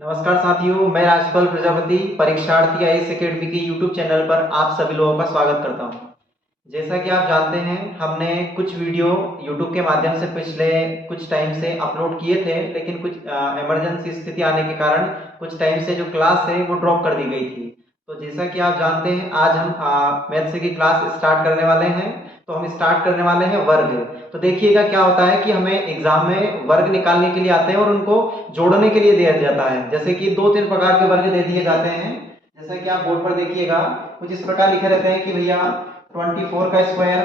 नमस्कार साथियों, मैं राजपाल प्रजापति परीक्षार्थी आईएएस एकेडमी के यूट्यूब चैनल पर आप सभी लोगों का स्वागत करता हूं। जैसा कि आप जानते हैं, हमने कुछ वीडियो यूट्यूब के माध्यम से पिछले कुछ टाइम से अपलोड किए थे, लेकिन कुछ इमरजेंसी स्थिति आने के कारण कुछ टाइम से जो क्लास है वो ड्रॉप कर दी गई थी। तो जैसा कि आप जानते हैं, आज हम मैथ्स की क्लास स्टार्ट करने वाले हैं। तो हम स्टार्ट करने वाले हैं वर्ग। तो देखिएगा क्या होता है कि हमें एग्जाम में वर्ग निकालने के लिए आते हैं और उनको जोड़ने के लिए दिया जाता है। जैसे कि 2-3 प्रकार के वर्ग दे दिए जाते हैं। जैसा कि आप बोर्ड पर देखिएगा, कुछ इस प्रकार लिखे रहते हैं कि भैया 24 का स्क्वायर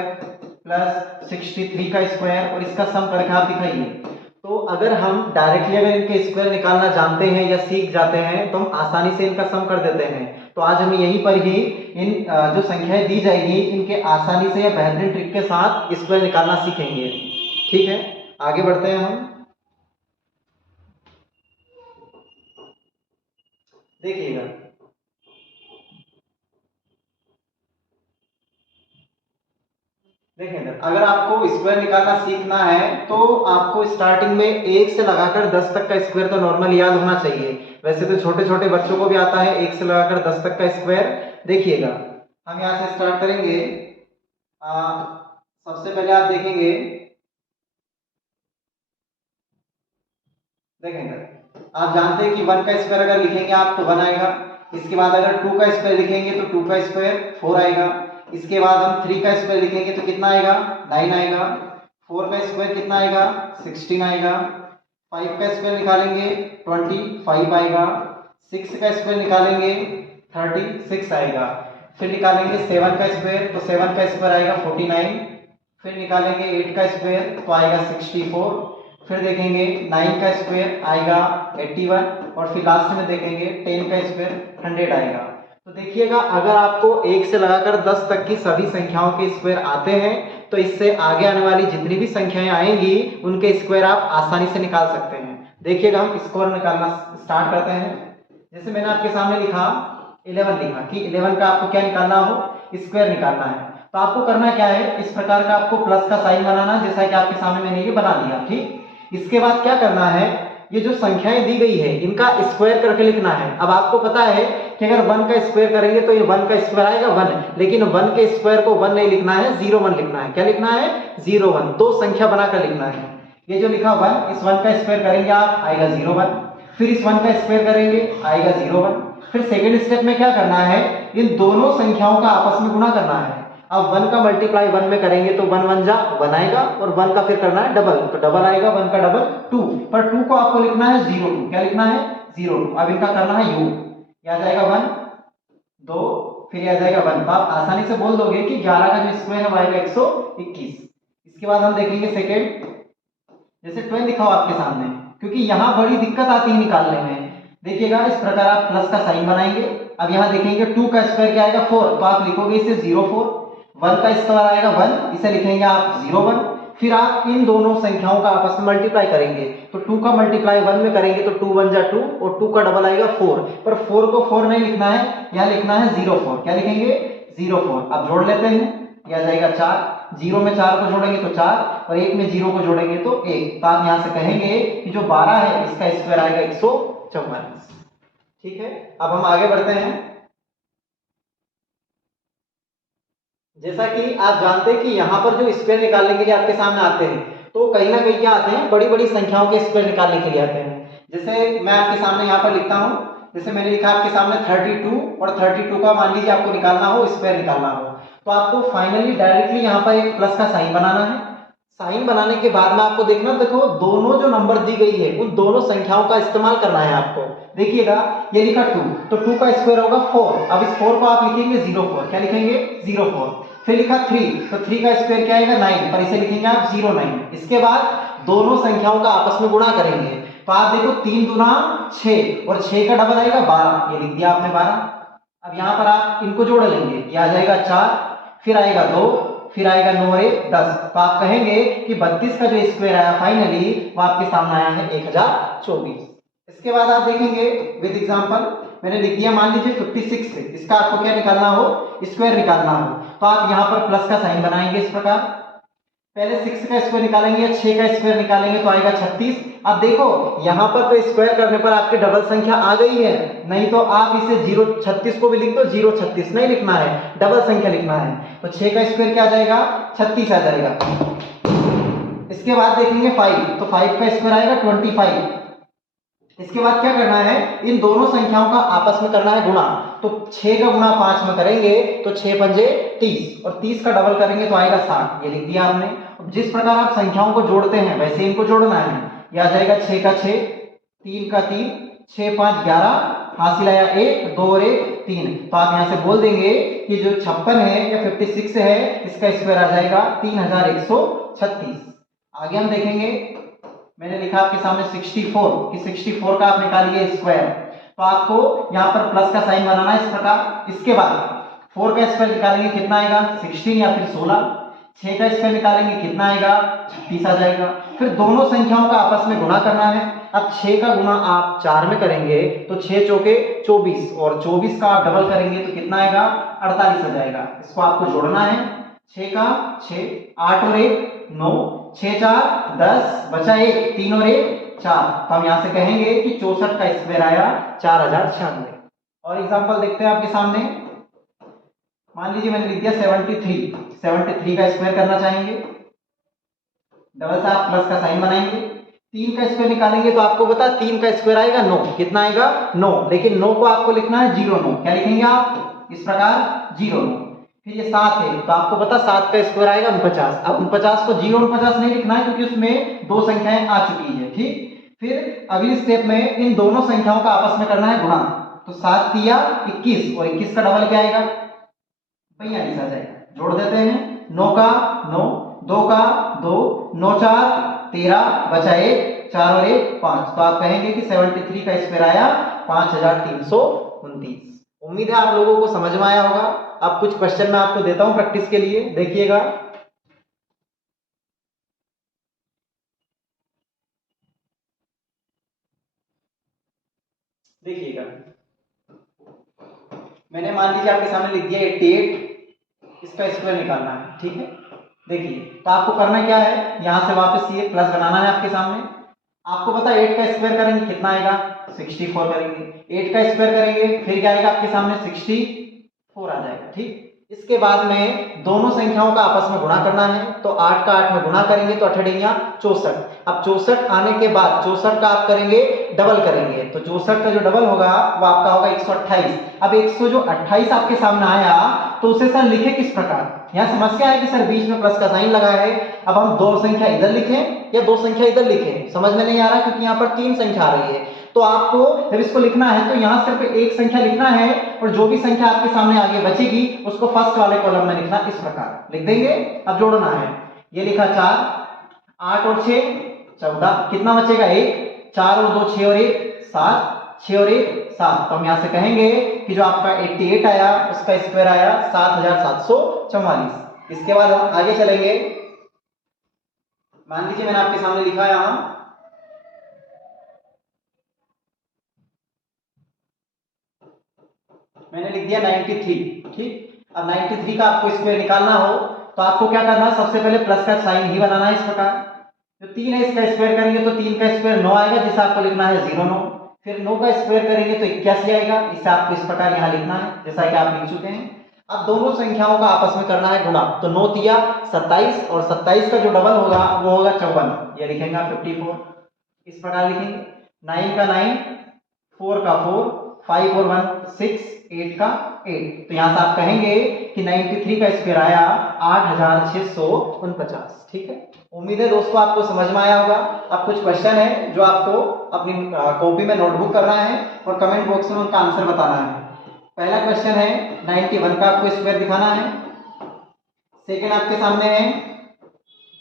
प्लस 63 का स्क्वायर और इसका सम करके आप दिखाइए। तो अगर हम डायरेक्टली अगर इनके स्क्वायर निकालना जानते हैं या सीख जाते हैं तो हम आसानी से इनका सम कर देते हैं। तो आज हम यहीं पर ही इन जो संख्याएं दी जाएगी इनके आसानी से या बेहतरीन ट्रिक के साथ स्क्वायर निकालना सीखेंगे। ठीक है, आगे बढ़ते हैं हम। देखिएगा, देखें, अगर आपको स्क्वायर निकालना सीखना है तो आपको स्टार्टिंग में 1 से लगाकर 10 तक का स्क्वायर तो नॉर्मल याद होना चाहिए। वैसे तो छोटे छोटे बच्चों को भी आता है 1 से लगाकर 10 तक का स्क्वायर। देखिएगा, हम यहां से स्टार्ट करेंगे। सबसे पहले आप देखेंगे, देखेंगे, आप जानते हैं कि 1 का स्क्वायर अगर लिखेंगे आप तो 1 आएगा। इसके बाद अगर 2 का स्क्वायर लिखेंगे तो 2 का स्क्वायर 4 आएगा। इसके बाद हम 3 का स्क्वायर लिखेंगे तो कितना आएगा, 9 आएगा। 4 का स्क्वायर कितना आएगा, 16 आएगा। 5 का स्क्वायर निकालेंगे 25 आएगा। 6 का स्क्वायर निकालेंगे 36 आएगा। फिर निकालेंगे 7 का स्क्वायर तो 7 का स्क्वायर आएगा 49। फिर निकालेंगे 8 का स्क्वायर तो आएगा 64। फिर देखेंगे 9 का स्क्वायर आएगा 81 और फिर लास्ट में देखेंगे 10 का स्क्वायर 100 आएगा। तो देखिएगा, अगर आपको 1 से लगाकर 10 तक की सभी संख्याओं के स्क्वायर आते हैं तो इससे आगे आने वाली जितनी भी संख्याएं आएंगी उनके स्क्वायर आप आसानी से निकाल सकते हैं। देखिएगा, हम स्क्वायर निकालना स्टार्ट करते हैं। जैसे मैंने आपके सामने लिखा 11 लिखा कि 11 का आपको क्या निकालना हो, स्क्वायर निकालना है। तो आपको करना क्या है, इस प्रकार का आपको प्लस का साइन बनाना, जैसा कि आपके सामने मैंने ये बना दिया। ठीक, इसके बाद क्या करना है, ये जो संख्याएं दी गई है इनका स्क्वायर करके लिखना है। अब आपको पता है कि अगर 1 का स्क्वायर करेंगे तो ये 1 का स्क्वायर आएगा 1, लेकिन 1 के स्क्वायर को 1 नहीं लिखना है, 01 लिखना है। क्या लिखना है, 01। दो संख्या बनाकर लिखना है। ये जो लिखा 1, इस 1 का स्क्वायर करेंगे आप, आएगा 01। फिर इस 1 का स्क्वायर करेंगे, आएगा 01। फिर सेकेंड स्टेप में क्या करना है, इन दोनों संख्याओं का आपस में गुणा करना है। अब 1 का मल्टीप्लाई 1 में करेंगे तो 1 1 जा 1 आएगा और 1 का फिर करना है डबल, तो डबल आएगा। 1 का डबल 2, पर 2 को आपको लिखना है 02। क्या लिखना है, 02। अब इनका करना है योग, आ जाएगा 1 2, फिर आ जाएगा 1। तो आप आसानी से बोल दोगे कि 11 का जो स्क्वायर है वो आएगा 121। इसके बाद हम देखेंगे सेकेंड, जैसे 12 लिखा हो आपके सामने, क्योंकि यहाँ बड़ी दिक्कत आती है निकालने में। देखिएगा, इस प्रकार आप प्लस का साइन बनाएंगे। अब यहाँ देखेंगे 2 का स्क्वायर क्या आएगा 4, तो आप लिखोगे इसे 04। 1 का स्क्वायर आएगा 1, इसे लिखेंगे आप 01। फिर आप इन दोनों संख्याओं का आपस में मल्टीप्लाई करेंगे, तो 2 का मल्टीप्लाई 1 में करेंगे तो 2 1 जा 2 और 2 का डबल आएगा 4, पर 4 को 4 नहीं लिखना है, यहाँ लिखना है 04। क्या लिखेंगे, 04। अब जोड़ लेते हैं, यह आ जाएगा 4। 0 में 4 को जोड़ेंगे तो 4 और 1 में 0 को जोड़ेंगे तो 1। तो आप यहाँ से कहेंगे कि जो 12 है इसका स्क्वायर आएगा 144। ठीक है, अब हम आगे बढ़ते हैं। जैसा कि आप जानते हैं कि यहाँ पर जो स्क्वायर निकालने के लिए आपके सामने आते हैं तो कहीं ना कहीं क्या आते हैं, बड़ी बड़ी संख्याओं के स्क्वायर निकालने के लिए आते हैं। जैसे मैं आपके सामने यहाँ पर लिखता हूँ, जैसे मैंने लिखा आपके सामने 32 और 32 का मान लीजिए आपको निकालना हो, स्क्वायर निकालना हो, तो आपको फाइनली डायरेक्टली यहाँ पर एक प्लस का साइन बनाना है। साइन बनाने के बाद में आपको देखना, देखो दोनों जो नंबर दी गई है उन दोनों संख्याओं का इस्तेमाल करना है आपको। देखिएगा, ये लिखा 2, तो 2 का स्क्वायर होगा 4। अब इस 4 को आप लिखेंगे 04। क्या लिखेंगे, 04। फिर लिखा 3, तो 3 का स्क्वायर क्या आएगा 9, पर इसे लिखेंगे आप 09। इसके बाद दोनों संख्याओं का आपस में गुणा करेंगे, तो आप देखो 3 दूना 6 और 6 का डबल आएगा 12, ये लिख दिया आपने 12। अब यहाँ पर आप इनको जोड़ लेंगे, ये आ जाएगा 4, फिर आएगा 2, फिर आएगा 9 और 1 10। तो आप कहेंगे कि 32 का जो स्क्वायर आया फाइनली वो आपके सामने आया है 1024। इसके बाद आप देखेंगे विद एग्जांपल, मैंने लिख दिया मान लीजिए 56 से, इसका आपको क्या निकालना हो, स्क्वायर निकालना हो, तो आप यहाँ पर प्लस का साइन बनाएंगे इस प्रकार। पहले 6 का स्क्वायर निकालेंगे या 6 का स्क्वायर निकालेंगे तो आएगा 36। अब देखो यहाँ पर तो स्क्वायर करने पर आपकी डबल संख्या आ गई है, नहीं तो आप इसे 036 को भी लिख दो, 036 नहीं लिखना है, डबल संख्या लिखना है। तो 6 का स्क्वायर क्या आ जाएगा, 36 आ जाएगा। इसके बाद देखेंगे 5, तो 5 का स्क्वायर आएगा 25। इसके बाद क्या करना है, इन दोनों संख्याओं का आपस में करना है गुणा। तो 6 का गुणा 5 में करेंगे तो 6 पंजे 30, और 30 का डबल करेंगे तो आएगा 60। ये लिख दिया आपने। जिस प्रकार आप संख्याओं को जोड़ते हैं वैसे इनको जोड़ना है। यह आ जाएगा 6 का 6, 3 का 3, 6 5 11, हासिल आया 1, 2 और 1 3। तो आप यहाँ से बोल देंगे कि जो 56 है या 56 है इसका स्क्वायर आ जाएगा 3136। आगे हम देखेंगे, मैंने लिखा आपके सामने 64 कि 64 का आप निकालिए स्क्वायर। तो आपको यहाँ पर प्लस का साइन बनाना है इस प्रकार। इसके बाद 4 का स्क्वायर निकालेंगे कितना आएगा, 16 या फिर 16। 6 का स्क्वायर निकालेंगे कितना आएगा, 36 आ जाएगा। फिर दोनों संख्याओं का आपस में गुणा करना है। अब 6 का गुणा आप 4 में करेंगे तो 6 चौके 24, और 24 का आप डबल करेंगे तो कितना आएगा, 48 आ जाएगा। इसको आपको जोड़ना है। 6 का 6, 8 और 1 9, 6 4 10, बचा 1, 3 और 1 4। तो हम यहाँ से कहेंगे कि 64 का स्क्वायर आया 4096। और एग्जांपल देखते हैं आपके सामने। मान लीजिए मैंने लिख दिया 73 का स्क्वायर करना चाहेंगे, डबल से आप प्लस का साइन बनाएंगे। 3 का स्क्वायर निकालेंगे तो आपको पता 3 का स्क्वायर आएगा 9, कितना आएगा 9, लेकिन 9 को आपको लिखना है 09। क्या लिखेंगे आप, इस प्रकार 09। फिर ये 7 है तो आपको पता 7 का स्क्वायर आएगा 49। अब 49 को 049 नहीं लिखना है क्योंकि उसमें दो संख्याएं आ चुकी है, ठीक। फिर अगली स्टेप में इन दोनों संख्याओं का आपस में करना है गुणा। तो 7 तिया 21, और 21 का डबल क्या आएगा, 42 आ जाएगा। जोड़ देते हैं, 9 का 9, 2 का 2, 9 4 13, बचा 1, 4 और 1 5। तो आप कहेंगे कि 73 का स्क्वायर आया 5329। उम्मीद है आप लोगों को समझ में आया होगा। अब कुछ क्वेश्चन मैं आपको देता हूं प्रैक्टिस के लिए, देखिएगा। देखिएगा, मैंने मान लीजिए आपके सामने लिख दिया 88, इसका स्क्वायर निकालना है, ठीक है। देखिए तो आपको करना क्या है, यहां से वापस ये प्लस बनाना है आपके सामने। आपको पता है 8 का स्क्वायर करेंगे कितना आएगा, 64 करेंगे। 8 का स्क्वायर करेंगे फिर क्या आएगा आपके सामने, 64 आ जाएगा, ठीक। इसके बाद में दोनों संख्याओं का आपस में गुणा करना है। तो 8 का 8 में गुणा करेंगे तो 8 64। अब 64 आने के बाद 64 का आप करेंगे डबल करेंगे, तो 64 का जो डबल होगा वो आपका होगा 128। अब 128 आपके सामने आया तो उसे सर लिखे किस प्रकार। यहाँ समस्या है कि सर बीच में प्लस का साइन लगा है। अब हम दो संख्या इधर लिखें या दो संख्या इधर लिखें, समझ में नहीं आ रहा क्योंकि यहाँ पर 3 संख्या आ रही है। तो आपको जब इसको लिखना है तो यहाँ सिर्फ एक संख्या लिखना है, और जो भी संख्या आपके सामने आगे बचेगी उसको फर्स्ट वाले कॉलम में लिखना, इस प्रकार लिख देंगे। अब जोड़ना है, ये लिखा 4, 8 और 6 14, कितना बचेगा 1, 4 और 2 6 और 1 7, 6 और 1 7। तो हम यहाँ से कहेंगे कि जो आपका 88 आया उसका स्क्वायर आया 7744। इसके बाद हम आगे चलेंगे। मान लीजिए मैंने आपके सामने लिखा यहाँ मैंने लिख दिया 93, ठीक। अब 93 का आपको स्क्वायर निकालना हो तो आपको क्या करना है, सबसे पहले प्लस का साइन ही बनाना है इस प्रकार। जो 3 है इसका स्क्वायर करेंगे तो 3 का स्क्वायर 9 आएगा, जिसे आपको लिखना है 09। फिर 9 का स्क्वायर करेंगे तो 81 आएगा, इसे आपको इस प्रकार यहाँ लिखना है जैसा कि आप लिख चुके हैं। अब दोनों संख्याओं का आपस में करना है गुणा। तो 9 तिया 27, और 27 का जो डबल होगा वो होगा 54, ये लिखेंगे आप 54, इस प्रकार लिखेंगे। 9 का 9, 4 का 4, 5 और 1 6, 8 का 8। तो यहां से आप कहेंगे कि 93 का स्क्वायर आया 8649, ठीक है। उम्मीद है दोस्तों आपको समझ में आया होगा। अब कुछ क्वेश्चन है जो आपको अपनी कॉपी में नोटबुक करना है और कमेंट बॉक्स में उनका आंसर बताना है। पहला क्वेश्चन है 91 का आपको स्क्वायर दिखाना है। सेकेंड आपके सामने है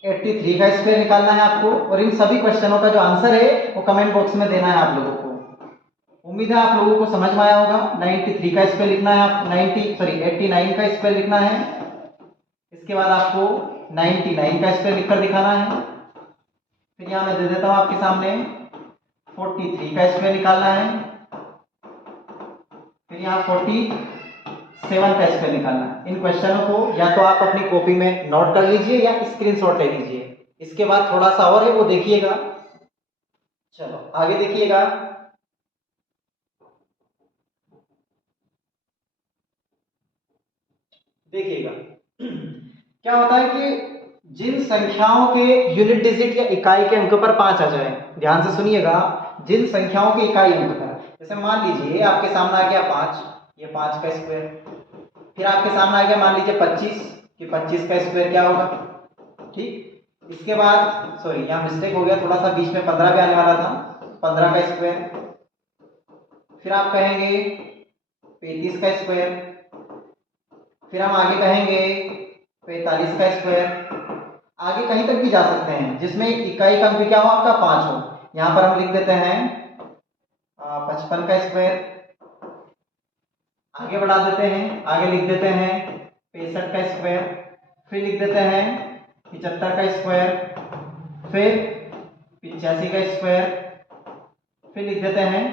83 का स्क्वायर निकालना है आपको, और इन सभी क्वेश्चनों का जो आंसर है वो कमेंट बॉक्स में देना है आप लोगों को। उम्मीद है आप लोगों को समझ में आया होगा। 93 का स्क्वायर लिखना है, आप 89 का स्क्वायर लिखना है। इसके बाद आपको 99 का स्क्वायर लिखकर दिखाना है। फिर यहाँ मैं दे देता हूँ आपके सामने 43 का स्क्वायर निकालना है। फिर यहाँ 47 7 का स्क्वायर निकालना है। इन क्वेश्चनों को या तो आप अपनी कॉपी में नोट कर लीजिए या स्क्रीनशॉट ले लीजिए। इसके बाद थोड़ा सा और है वो देखिएगा। चलो आगे देखिएगा। देखिएगा क्या होता है कि जिन संख्याओं के यूनिट डिजिट या इकाई के अंक पर 5 आ जाए, ध्यान से सुनिएगा, जिन संख्याओं के इकाई अंक पर, जैसे मान लीजिए आपके सामने आ गया 5, ये 5 का स्क्वायर, फिर आपके सामने आ गया मान लीजिए 25 कि 25 का स्क्वायर क्या होगा, ठीक। इसके बाद सॉरी यहाँ मिस्टेक हो गया थोड़ा सा, बीच में 15 भी आने वाला था, 15 का स्क्वायर, फिर आप कहेंगे 35 का स्क्वायर, फिर हम आगे कहेंगे 45 का स्क्वायर, आगे कहीं तक भी जा सकते हैं जिसमें इकाई का अंक क्या हो आपका 5 हो। यहां पर हम लिख देते हैं 55 का स्क्वायर, आगे बढ़ा देते हैं, आगे लिख देते हैं 65 का स्क्वायर, फिर लिख देते हैं 75 का स्क्वायर, फिर 85 का स्क्वायर, फिर लिख देते हैं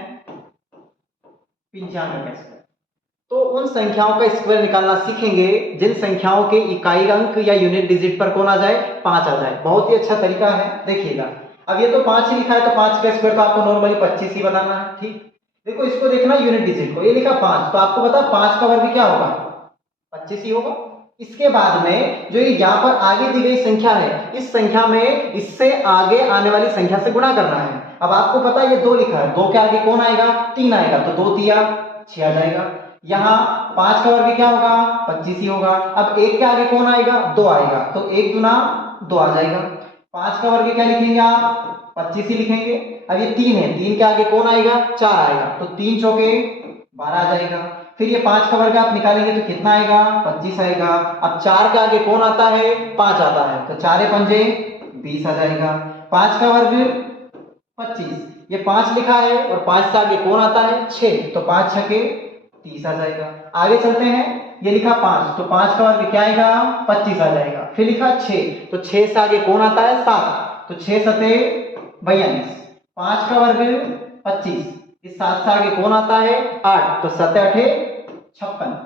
95 का स्क्वायर। तो उन संख्याओं का स्क्वायर निकालना सीखेंगे जिन संख्याओं के इकाई अंक या यूनिट डिजिट पर कौन आ जाए, 5 आ जाए। बहुत ही अच्छा तरीका है, देखिएगा। अब ये तो 5 ही लिखा है, तो 5 का स्क्वायर तो आपको नॉर्मली 25 ही बनाना है, ठीक। देखो इसको देखना यूनिट डिजिट को, ये लिखा 5, तो आपको पता 5 का वर्ग क्या होगा, 25 ही होगा। इसके बाद में जो ये यहाँ पर आगे दी गई संख्या है, इस संख्या में इससे आगे आने वाली संख्या से गुणा करना है। अब आपको पता है ये 2 लिखा है, 2 के आगे कौन आएगा, 3 आएगा, तो 2 तिया 6 आ जाएगा। यहाँ 5 का वर्ग क्या होगा, 25 ही होगा। अब 1 के आगे कौन आएगा, 2 आएगा, तो 1 दूना 2 आ जाएगा। 5 का वर्ग क्या लिखेंगे आप, 25 ही लिखेंगे। अब ये 3 है, 3 के आगे कौन आएगा, 4 आएगा, तो 3 चौके 12 आ जाएगा। फिर ये 5 का वर्ग आप निकालेंगे तो कितना आएगा, 25 आएगा। अब 4 के आगे कौन आता है, 5 आता है, तो 4 पंजे 20 आ जाएगा। 5 का वर्ग 25, ये 5 लिखा है और 5 से आगे कौन आता है, 6, तो 5 छके 30 आ जाएगा। आगे चलते हैं, ये लिखा 5, तो 5 का वर्ग क्या आएगा, 25 आ जाएगा। फिर लिखा 6, तो 6 से आगे कौन आता है, 7, तो 6 सते 42। 5 का वर्ग 25, इस 7 से आगे कौन आता है, 8, तो 7 8 56।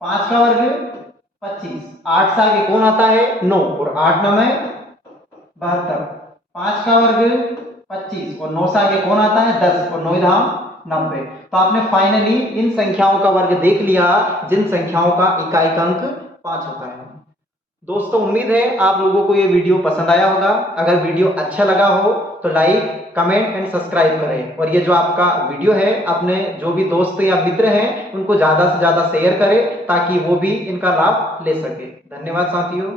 5 का वर्ग 25, 8 से आगे कौन आता है, 9, और 8 9 72। 5 का वर्ग 25 और 9 से आगे कौन आता है, 10, और 9 धाम 90। तो आपने फाइनली इन संख्याओं का वर्ग देख लिया जिन संख्याओं का इकाई का अंक 5 होता है। दोस्तों उम्मीद है आप लोगों को ये वीडियो पसंद आया होगा। अगर वीडियो अच्छा लगा हो तो लाइक, कमेंट एंड सब्सक्राइब करें, और ये जो आपका वीडियो है अपने जो भी दोस्त या मित्र हैं उनको ज्यादा से ज्यादा शेयर करें ताकि वो भी इनका लाभ ले सके। धन्यवाद साथियों।